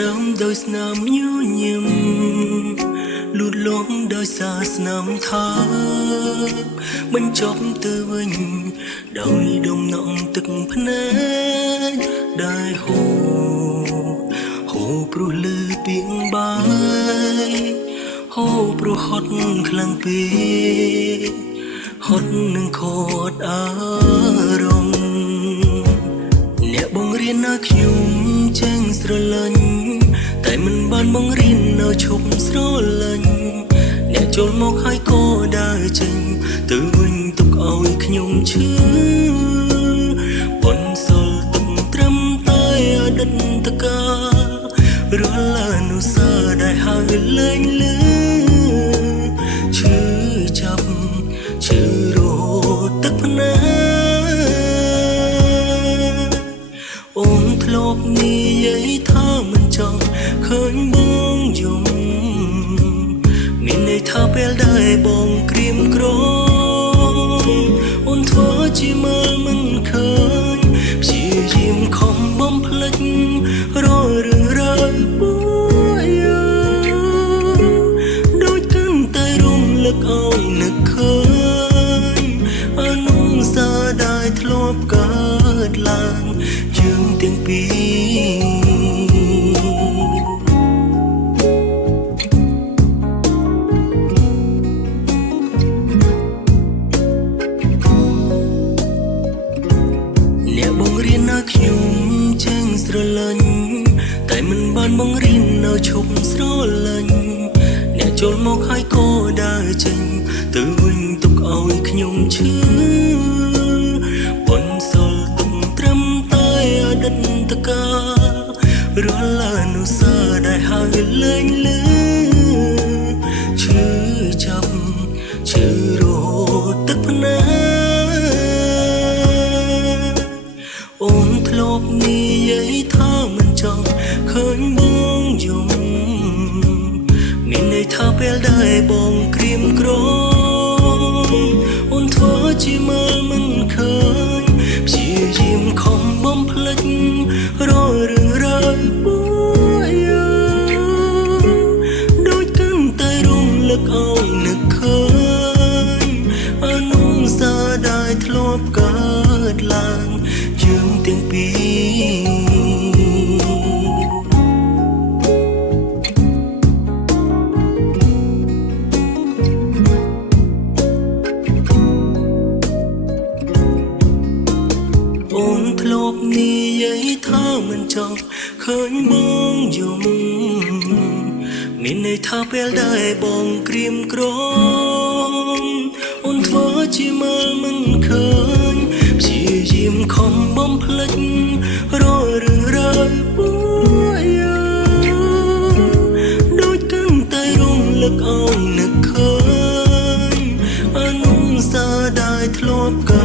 ដើមដោយស្នាមញញឹមលូតលាស់ដោយសារស្នាមថាបញ្ចប់ទៅវិញដោយដំណក់ទឹកភ្នែកដែលហូរព្រោះលឺពីងបាយហូរព្រោះហត់ខ្លាំងពេកហត់នឹងខកអារម្មណ៍អ្នកបង្រៀនឲ្យខ្ញុំចេះស្រឡាញ់តែមិនបានបង្រៀនឲ្យឈប់ស្រឡាញ់អ្នកចូលមកហើយក៏ដើរចេញទៅវិញទុកឲ្យខ្ញុំឈឺប៉ុនសិលទុកត្រឹមតែអតីតកាលរាល់អនុស្សាវរីយ៍ដែលហើយលែងលឺឈឺចាប់ឈឺរត់ទឹកភ្នែកអូនធ្លាប់និយាយថាមិនចង់ឃើញបងយំមានន័យថាពេលដែលបងក្រៀមក្រំអូនធ្វើជាមើលមិនឃើញព្យាយាមខំបំភ្លេចរាល់រឿងរ៉ាវមួយដូចកាន់តែរំលឹកឲ្យនឹកឃើញអនុស្សាវរីយ៍ដែលធ្លាប់កើតឡើងយើងទាំងពីរខ្ញុំចេះស្រឡាញ់តែមិនបានបង្រៀនឲ្យឈប់ស្រឡាញ់អ្នកចូលមកហើយក៏ដើរចេញទៅវិញទុកឲ្យខ្ញុំឈឺប៉ុនសិលទុកត្រឹមតែអតីតកាលរាល់អនុស្សាវរីយ៍ដែលហើយលែងលឺឈឺចាប់ឈឺរត់ទឹកភ្នែកអូនធ្លាប់និយាយថាមិនចង់ឃើញបងយំមានន័យថាពេលដែលបងក្រៀមក្រំអូនធ្វើជាមើលមិនឃើញព្យាយាមខំបំភ្លេចរាល់រឿងរ៉ាវមួយដូចកាន់តែរំលឹកឲ្យនឹកឃើញអនុស្សាវរីយ៍ដែលធ្លាប់កើតឡើងយើងទាំងពីរអូនធ្លាប់និយាយថាមិនចង់ឃើញបងយំមានន័យថាពេលដែលបងក្រៀមក្រំអូនធ្វើជាមើលមិនឃើញព្យាយាមខំបំភ្លេចរាល់រឿងរ៉ាវមួយដូចកាន់តែរំលឹកឲ្យនឹកឃើញអនុស្សាវរីយ៍ដែលធ្លាប់កើត